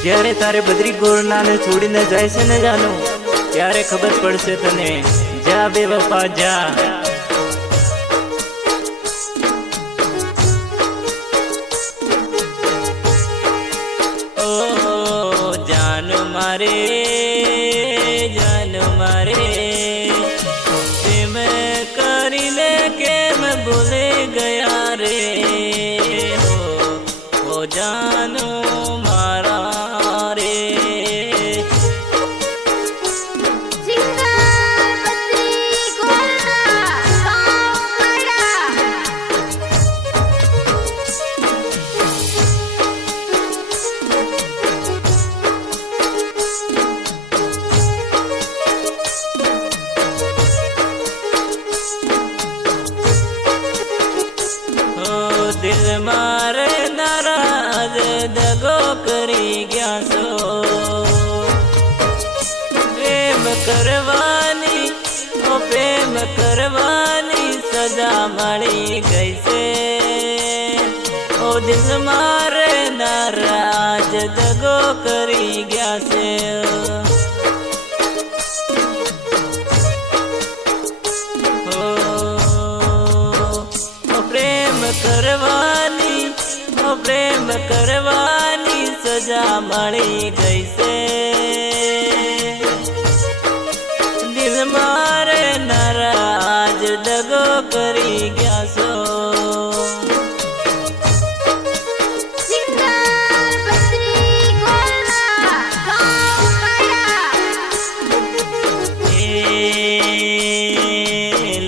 જ્યારે તારે બદરી ગોરનાને છોડીને જાય છે ને જાનું, ત્યારે ખબર પડશે તને, જા બેવફા જા। ઓ જાન મારે પ્રેમ કરીને કેમ ભૂલે ગયા રે, ઓ જાનો મારા રે। दिल मारे नाराज दगो करी गया सो, प्रेम करवानी ओ प्रेम करवानी सजा मળી गई से, ओ दिल मारे नाराज दगो करी गया से। प्रेम करवानी सजा मળી गई से, दिल मारे नाराज दगो करी गया सो।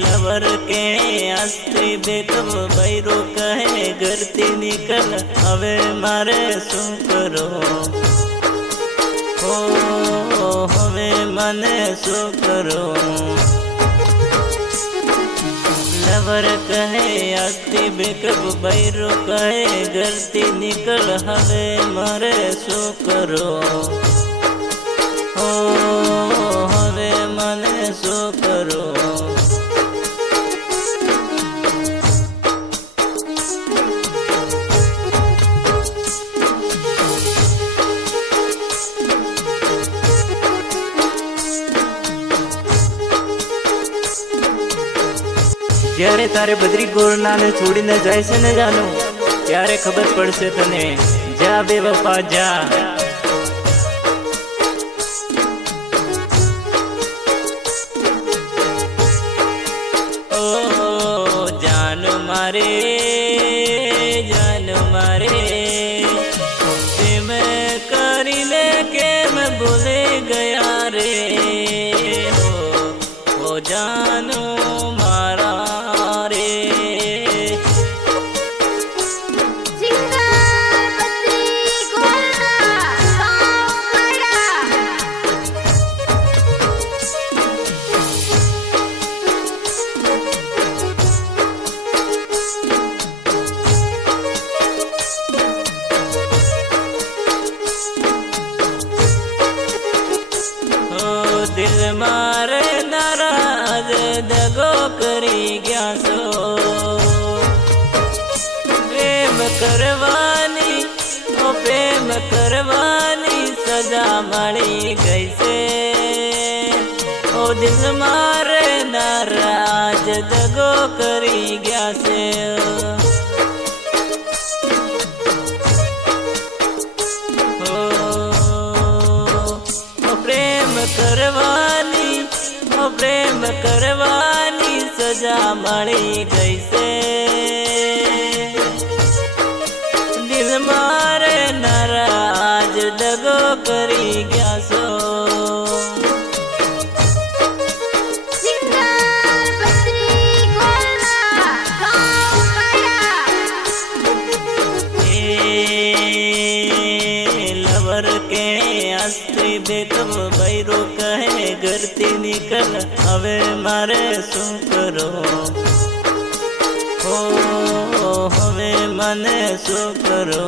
लवर के अस्त्री बेकब बैरो कहे घरती निकल, हवे मारे शू करो, ओ हवे मने शू करो। लवर कहे अस्त्री बेकब बैरो कहे घरती निकल, हवे मारे शू करो, ओ हवे मने शू करो। જ્યારે તારે બદરી ગોરનાને છોડીને જાય છે ને જાનું, ત્યારે ખબર પડશે તને, જા બેવફા જા। ઓ જાન મારે પ્રેમ કરીને કેમ ભૂલે ગયા રે, ઓ જાનો મારા રે। दिल मारे नाराज दगो करी गया सो, प्रेम करवानी ओ प्रेम करवानी सजा मળી गई से, ओ दिल मारे नाराज दगो करी गया से। प्रेम करवानी सजा मળી गई से, दिल मारे नाराज दगो करी गया सो। लवर के अस्त्री बेकब बैरो कहे घरती निकल, हवे मारे शू करो, ओ हवे मने शू करो।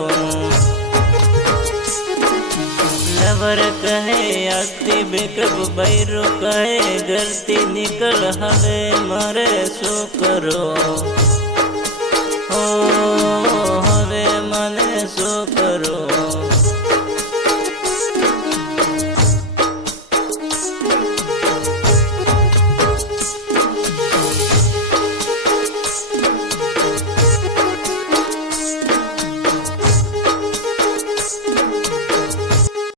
लवर कहे अस्त्री बेकब बैरो कहे घरती निकल, हवे मारे शू करो, ओ हवे मने शू करो।